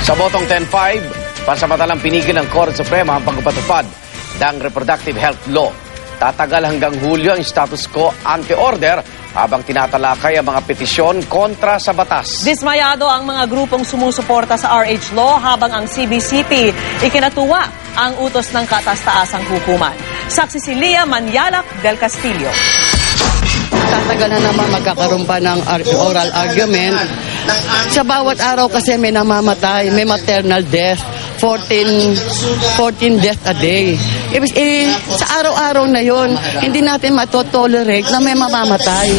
Sa botong 10-5, pansamantalang pinigil ng Korte Suprema ang pagpatupad ng Reproductive Health Law. Tatagal hanggang Hulyo ang status quo ante order habang tinatalakay ang mga petisyon kontra sa batas. Dismayado ang mga grupong sumusuporta sa RH Law habang ang CBCP ikinatuwa ang utos ng kataas-taasang hukuman. Saksi si Leah Manyalak del Castillo. Tatagal na naman magkakaroon pa ng oral argument. Sa bawat araw kasi may namamatay, may maternal death, 14 deaths a day. Sa araw-araw na yon, hindi natin matotolerate na may mamamatay.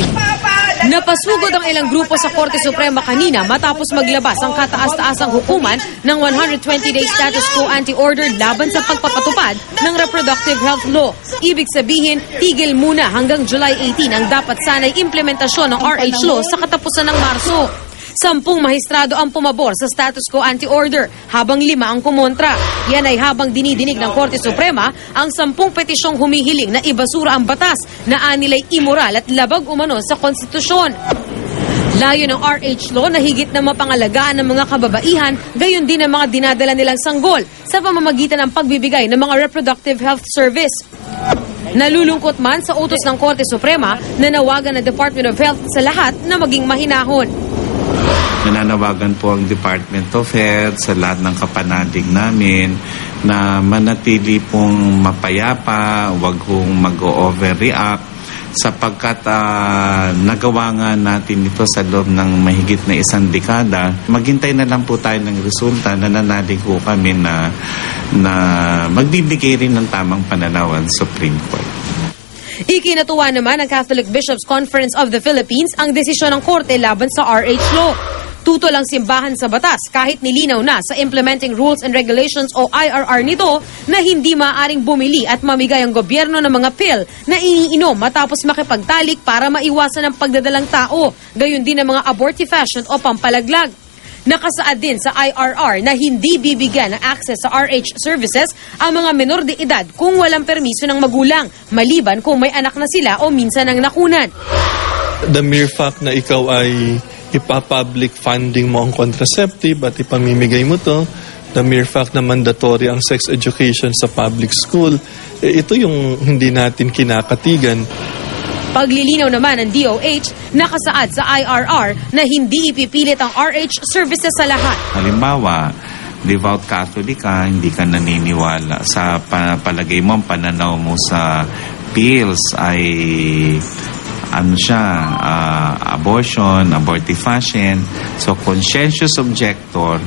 Napasugod ang ilang grupo sa Korte Suprema kanina matapos maglabas ang kataas-taasang hukuman ng 120-day status quo anti-order laban sa pagpapatupad ng Reproductive Health Law. Ibig sabihin, tigil muna hanggang July 18 ang dapat sanay implementasyon ng RH Law sa katapusan ng Marso. 10 mahistrado ang pumabor sa status quo anti-order, habang 5 ang kumontra. Yan ay habang dinidinig ng Korte Suprema ang 10 petisyong humihiling na ibasura ang batas na anilay immoral at labag umano sa konstitusyon. Layo ng RH Law na higit na mapangalagaan ng mga kababaihan, gayon din ang mga dinadala nilang sanggol sa pamamagitan ng pagbibigay ng mga reproductive health service. Nalulungkot man sa utos ng Korte Suprema na nawagan ng Department of Health sa lahat na maging mahinahon. Nananawagan po ang Department of Health sa lahat ng kapanalig namin na manatili pong mapayapa, wag hong mag-overreact sapagkat nagawa nga natin ito sa loob ng mahigit na 1 dekada. Maghintay na lang po tayo ng resulta. Nananalig po kami na magbibigay rin ng tamang pananaw ang Supreme Court. Ikinatuwa naman ng Catholic Bishops Conference of the Philippines ang desisyon ng Korte laban sa RH Law. Tutol ang simbahan sa batas kahit nilinaw na sa Implementing Rules and Regulations o IRR nito na hindi maaaring bumili at mamigay ang gobyerno ng mga pill na iniinom matapos makipagtalik para maiwasan ang pagdadalang tao, gayon din ang mga abortifacient o pampalaglag. Nakasaad din sa IRR na hindi bibigyan ng access sa RH services ang mga menor de edad kung walang permiso ng magulang, maliban kung may anak na sila o minsan ang nakunan. The mere fact na ikaw ay ipapublic funding mo ang contraceptive at ipamimigay mo to, the mere fact na mandatory ang sex education sa public school, ito yung hindi natin kinakatigan. Paglilinaw naman ng DOH, nakasaad sa IRR na hindi ipipilit ang RH services sa lahat. Halimbawa, devout Catholic ka, hindi ka naniniwala sa palagay mo, ang pananaw mo sa pills ay abortion, abortifacient. So, conscientious objector,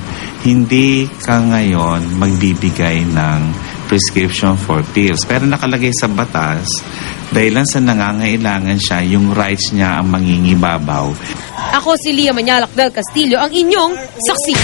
hindi ka ngayon magbibigay ng prescription for pills. Pero nakalagay sa batas, dahilan sa nangangailangan siya, yung rights niya ang mangingibabaw. Ako si Leah Manyalak del Castillo, ang inyong saksi.